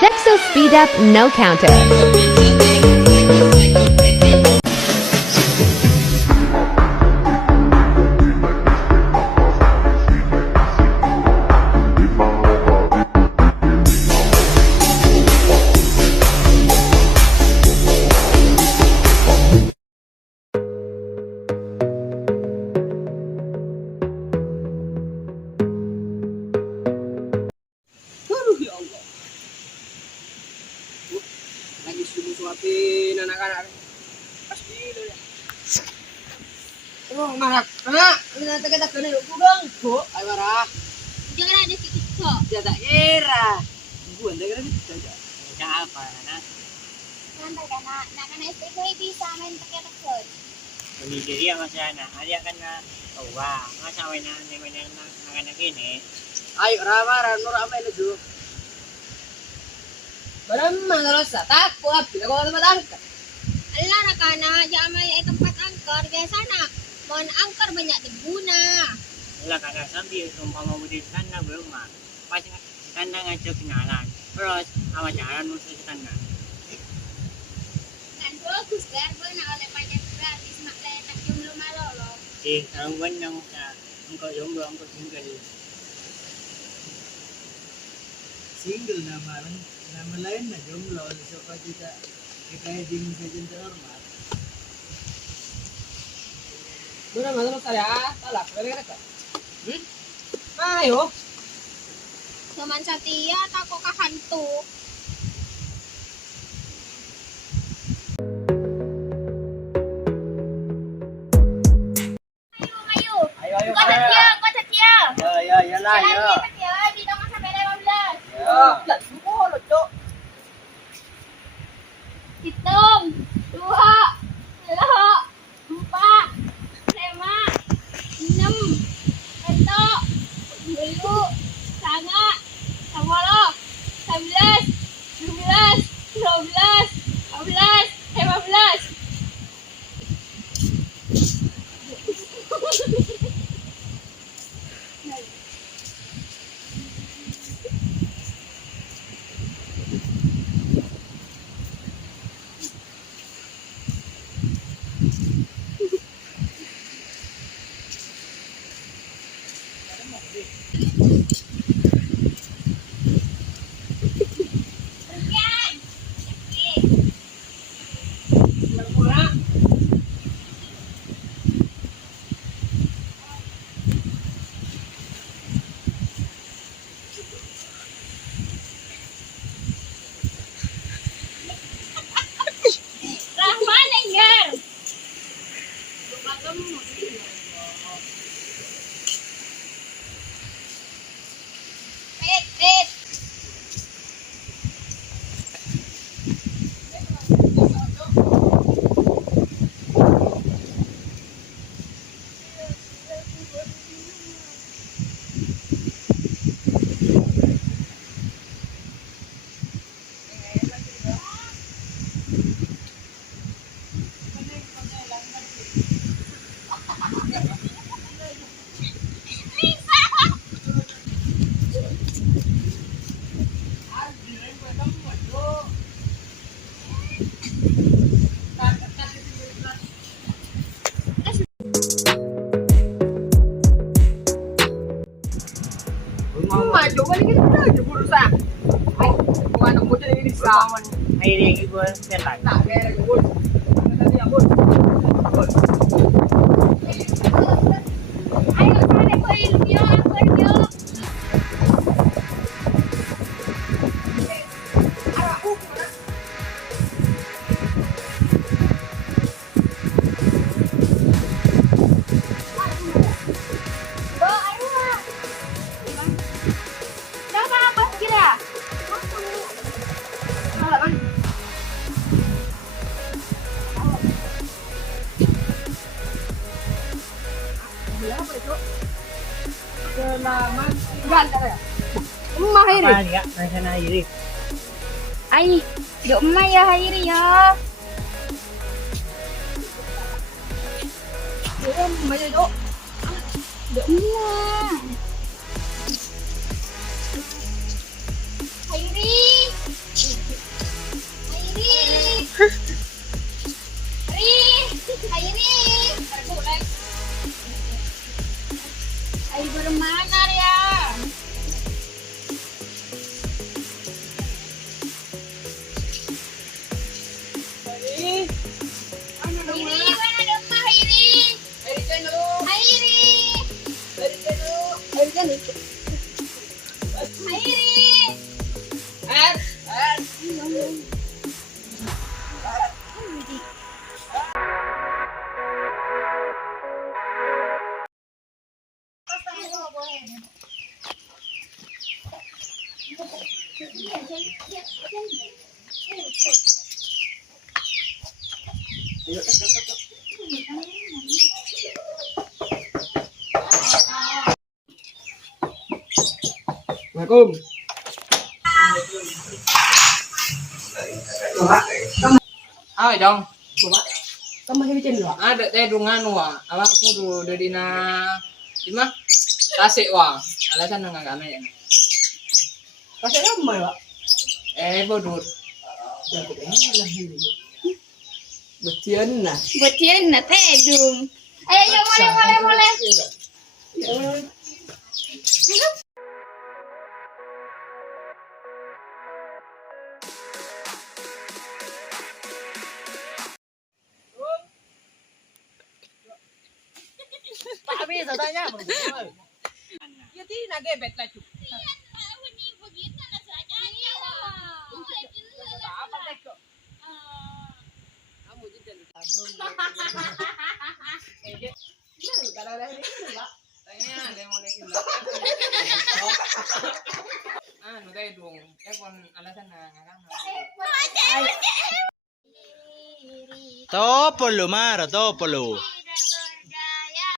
Dexo Speed Up No Counter. Aduh ya Allah. Lagi suapin anak-anak. Pasti dulu ya. Oh, marah. Anak, ini kita kena lu dong. Bu, ayo marah. Jangan ada sedikit kok. Ya tak era. Gua ada kena kita. Enggak apa, anak. Santai kan, nak kan SPK bisa main pakai telepon. Ini diri yang masih anak. Ada kena tua. Masa mainan anak ini. Ayo ramah, nur amai lu. Berapa kalau sa takut apa? Kalau tempat angkat. Allah nak kana, jangan main tempat angker biasa nak. Mohon angker banyak debu na. Mula karena sambil tumpah mau di sana belum mah. Pas sana ngajak kenalan. Terus sama jalan musuh ke sana. Kan bagus kan, benar oleh banyak gratis mak letak jumlah malolo. Rangguan yang engkau jomblo engkau single. Single nama lain na jomblo siapa kita di saja terhormat. Benar mana saya talak, kira-kira. Ayo. Teman Satya takut ke hantu. Ayo. Ayo. Kau Satya. Ya lah, Jalan ya. cepat ya, di tengah sampai 15. Ya, lah, semua lo, Cok. Hitung 2, 3, 4, 5, 6, 7, 8, 9, 10, 11, 12, 13, 14, 15. Sekian. Rahman Enggar. Pit. Maju balik kita aja berusaha. Ayo, anak muda ini bisa. Bangun akhirnya gue setan. Tak kayak bos. Tadi ya bos. Ayo sana ko ilmiyo, ilmiyo. Selamat tinggal ya. Mahir. Apa ya? Sana iri. Ay, dok ma ya hairi ya. Maju dok. Dok ma. Hairi. Assalamualaikum. Ah, dong. Kamu masih bikin dulu? Ada teh dungan wa. Awak kudu dari na lima tasik wa. Alasan nang agama ya. Kasih kamu ya, Pak? Bodur. Ya, lah ini. Betian nah. Betian na tedung. Ayo boleh. Tak bisa tanya. Ya tidak gebet lah cu. Kamu jadi kalau ada ini Pak. Tanya ada yang mau naikin nu teh dung. Kon alasan nang agama. Topo lo, Mara, topo lo.